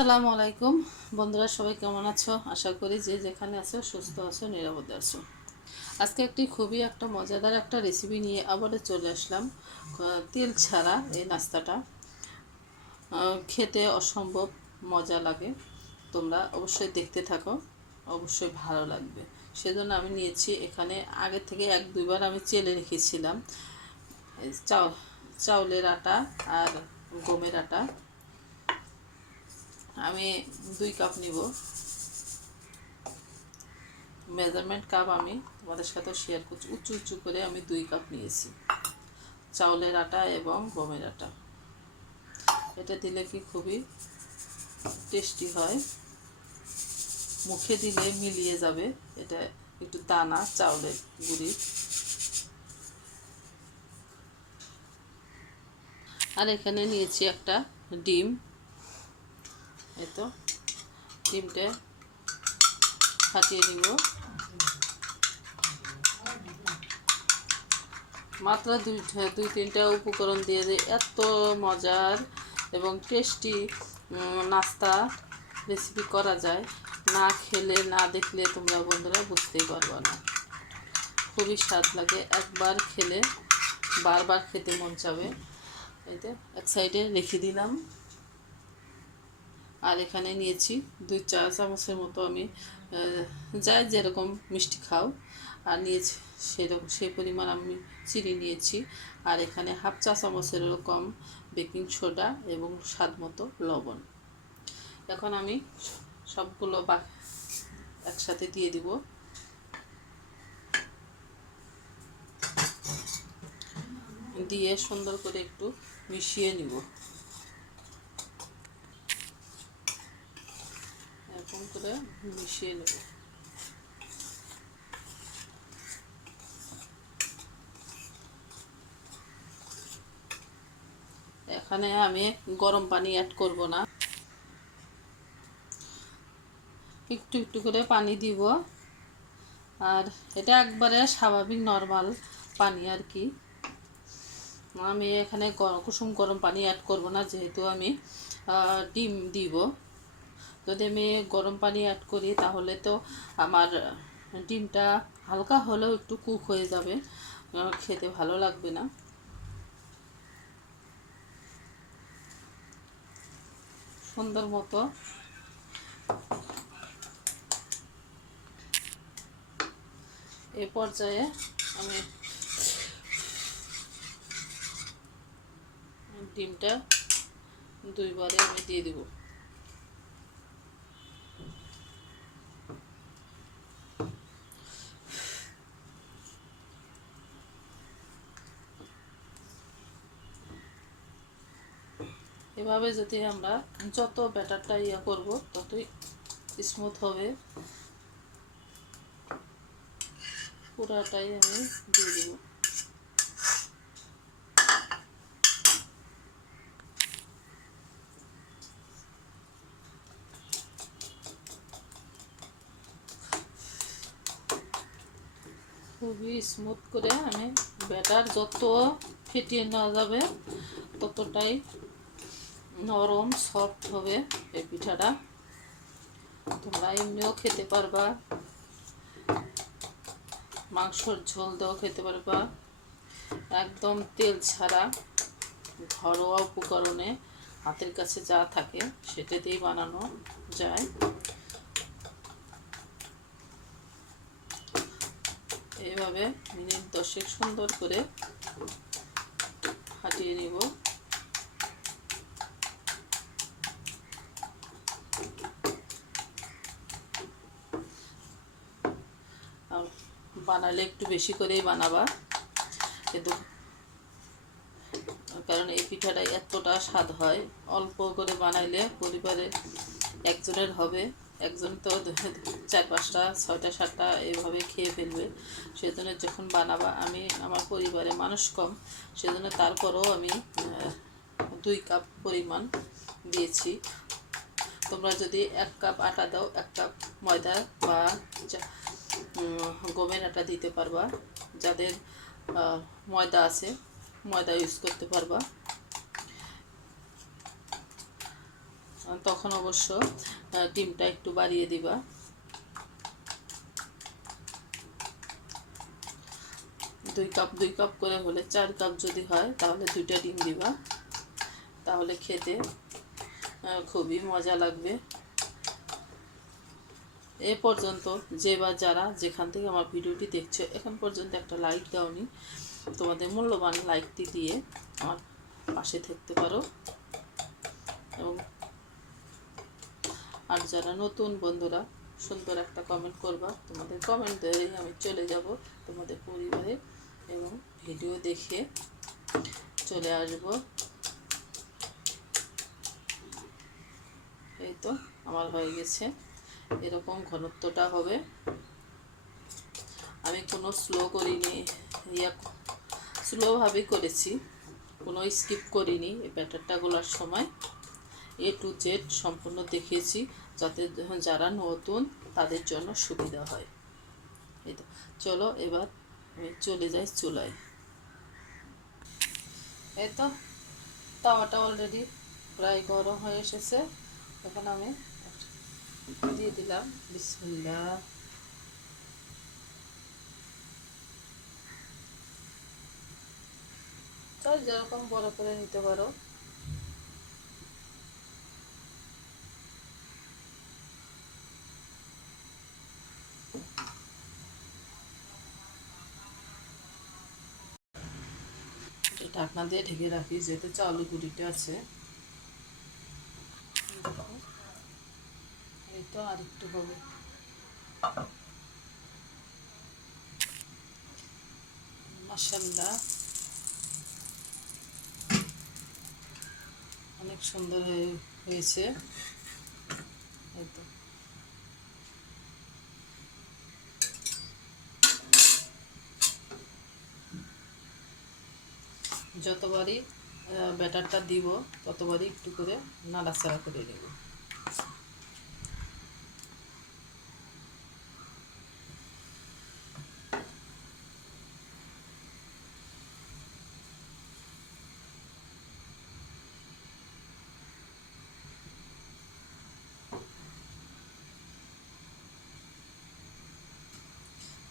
আসসালামু আলাইকুম বন্ধুরা, সবাই কেমন আছো? আশা করি যে যেখানে আছো সুস্থ আছো, নিরাপদে আছো। আজকে খুবই একটা মজাদার একটা রেসিপি নিয়ে আবারও চলে আসলাম। তেল ছাড়া এই নাস্তাটা খেতে অসম্ভব মজা লাগে। তোমরা অবশ্যই দেখতে থাকো, অবশ্যই ভালো লাগবে। সেজন্য আমি নিয়েছি এখানে, আগে থেকে এক দুইবার আমি চেলে রেখেছিলাম চাউলের আটা আর গমের আটা। আমি 2 কাপ নিব। মেজারমেন্ট কাপ আমি তোমাদের সাথে শেয়ার করছি। উঁচু উঁচু করে আমি 2 কাপ নিয়েছি চাউলের আটা এবং গমের আটা। এটা দিলে কি খুবই টেস্টি হয়, মুখে দিলে মিলিয়ে যাবে। এটা একটু দানা চাউলের গুঁড়ি। আর এখানে নিয়েছি একটা ডিম। এই তো ডিমটা ফাটিয়ে নিব। মাত্র দুই তিনটা উপকরণ দিয়ে এত মজার এবং টেস্টি নাস্তা রেসিপি করা যায়। না খেলে না দেখলে তোমরা বন্ধুরা বুঝতেই পারবে না। খুবই স্বাদ লাগে, একবার খেলে বারবার খেতে মন চাবে। এতে এক সাইডে রেখে দিলাম। আর এখানে নিয়েছি 2 চা চামচের মতো আমি, যাই যেরকম মিষ্টি খাও আর নিয়েছি সেরকম সেই পরিমাণ আমি চিনি নিয়েছি। আর এখানে 1/2 চা চামচের কম বেকিং সোডা এবং স্বাদ মতো লবণ। এখন আমি সবগুলো একসাথে দিয়ে দিব। দিয়ে সুন্দর করে একটু মিশিয়ে নিব। এরকম করে মিশিয়ে নেব। এখানে আমি গরম পানি অ্যাড করব না, একটু একটু করে পানি দিব। আর এটা একবারে স্বাভাবিক নর্মাল পানি আর কি। আমি এখানে কুসুম গরম পানি অ্যাড করব না, যেহেতু আমি ডিম দিব। যদি আমি গরম পানি অ্যাড করি তাহলে তো আমার ডিমটা হালকা হলেও একটু কুক হয়ে যাবে, খেতে ভালো লাগবে না। সুন্দর মতো এ পর্যায়ে আমি ডিমটা 2বারে আমি দিয়ে দিব। এভাবে যদি আমরা যত ব্যাটারটা করব ততই স্মুথ হবে। পুরাটাই আমি দিয়ে দেব। খুবই স্মুথ করে আমি ব্যাটার যত ফেটিয়ে নেওয়া যাবে ততটাই নরম সফট হবে এই পিঠাটা। তোমরা এমনিও খেতে পারবা, মাংসর ঝোল দিয়েও খেতে পারবা, একদম তেল ছাড়া ঘরোয়া উপকরণে হাতের কাছে যা থাকে সেটা দিয়েই বানানো যায়। এইভাবে মিনিট 10 সুন্দর করে ফাটিয়ে নিব। বানালে একটু বেশি করেই বানাবা, কিন্তু কারণ এই পিঠাটা এতটা স্বাদ হয়। অল্প করে বানাইলে পরিবারে একজনের হবে, একজন তো 4-5টা 6টা 7টা এভাবে খেয়ে ফেলবে। সেজন্য যখন বানাবা, আমি আমার পরিবারে মানুষ কম, সেজন্য তারপরও আমি 2 কাপ পরিমাণ দিয়েছি। তোমরা যদি 1 কাপ আটা দাও, 1 কাপ ময়দা বা গমের আটা দিতে পারবা। যাদের ময়দা আছে ময়দা ইউজ করতে পারবা। তখন অবশ্য ডিমটা একটু বাড়িয়ে দিবা। দুই কাপ করে হলে 4 কাপ যদি হয় তাহলে 2টা ডিম দিবা, তাহলে খেতে খুবই মজা লাগবে। এ পর্যন্ত যে বা যারা যেখান থেকে আমার ভিডিওটি দেখছো এখন পর্যন্ত একটা লাইক দাওনি, তোমাদের মূল্যবান লাইকটি দিয়ে আমার পাশে থাকতে পারো। এবং আর যারা নতুন বন্ধুরা সুন্দর একটা কমেন্ট করবা, তোমাদের কমেন্ট ধরেই আমি চলে যাব তোমাদের পরিবারে এবং ভিডিও দেখে চলে আসব। এই তো আমার হয়ে গেছে, এরকম ঘনত্বটা হবে। আমি কোনো স্লো করিনি, স্লোভাবেই করেছি, কোনো স্কিপ করিনি। এই ব্যাটারটা গোলার সময় A to Z সম্পূর্ণ দেখিয়েছি, যাতে যারা নতুন তাদের জন্য সুবিধা হয়। এই তো চলো এবার আমি চলে যাই চুলায়। এই তো তাওয়াটা অলরেডি প্রায় গরম হয়ে এসেছে, এখন আমি দিয়ে দিলাম বিসমিল্লাহ। চাই যেরকম বড় করে নিতে পারো। ঢাকনা দিয়ে ঢেকে রাখি, যেহেতু চাউলের গুঁড়িটা আছে। এই তো আর একটু হবে। মাশাআল্লাহ অনেক সুন্দর হয়েছে। এই তো যতবারই ব্যাটারটা দিব ততবারই একটু করে নাড়াচাড়া করে নেব।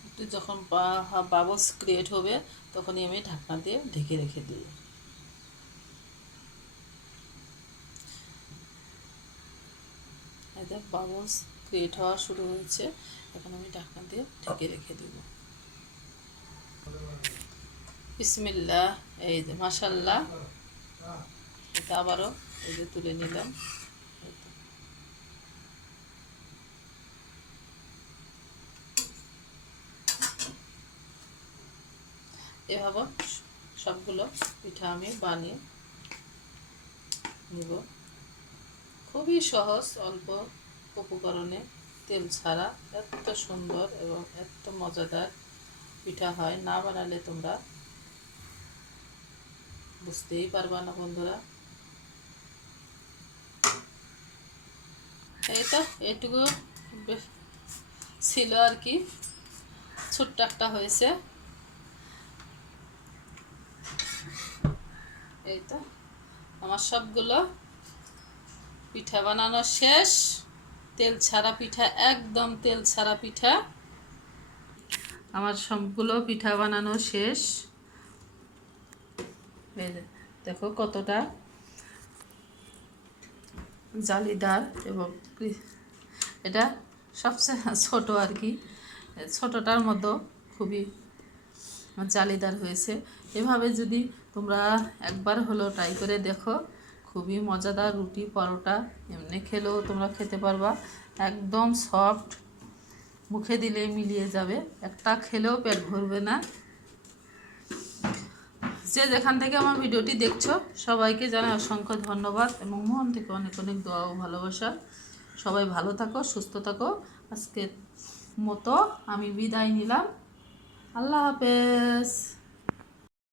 একটু যখন বাবলস ক্রিয়েট হবে তখনই আমি ঢাকনা দিয়ে ঢেকে রেখে দিই। এতে বাবলস ক্রিয়েট হওয়া শুরু হয়েছে, এখন আমি ঢাকনা দিয়ে ঢেকে রেখে দেব। বিসমিল্লাহ। এই যে মাশাআল্লাহ, এটা আবারও এই যে তুলে নিলাম। এভাবে সবগুলো পিঠা আমি বানিয়ে নিব। খুবই সহজ, অল্প উপকরণে, তেল ছাড়া এত সুন্দর এবং এত মজাদার পিঠা হয়, না বানালে তোমরা বুঝতেই পারবা না বন্ধুরা। এই তো এটুকু ছিল আর কি, ছোট্ট একটা হয়েছে। এই তো আমার সবগুলো পিঠা বানানো শেষ। তেল ছাড়া পিঠা, একদম তেল ছাড়া পিঠা। আমার সবগুলো পিঠা বানানো শেষ। এই দেখো কতটা জালিদার, এবং এটা সবচেয়ে ছোট আর কি, ছোটটার মতো খুবই জালিদার হয়েছে। এভাবে যদি তোমরা একবার হলো ট্রাই করে দেখো, খুবই মজাদার। রুটি পরোটা এমনি খেলেও তোমরা খেতে পারবা, একদম সফট, মুখে দিলে মিলিয়ে যাবে, একটা খেলেও পেট ভরবে না। যে যেখান থেকে আমার ভিডিওটি দেখছো সবাইকে জানাই অসংখ্য ধন্যবাদ এবং মন থেকে অনেক অনেক দোয়া ও ভালোবাসা। সবাই ভালো থাকো, সুস্থ থাকো। আজকের মতো আমি বিদায় নিলাম। আল্লাহ হাফেজ।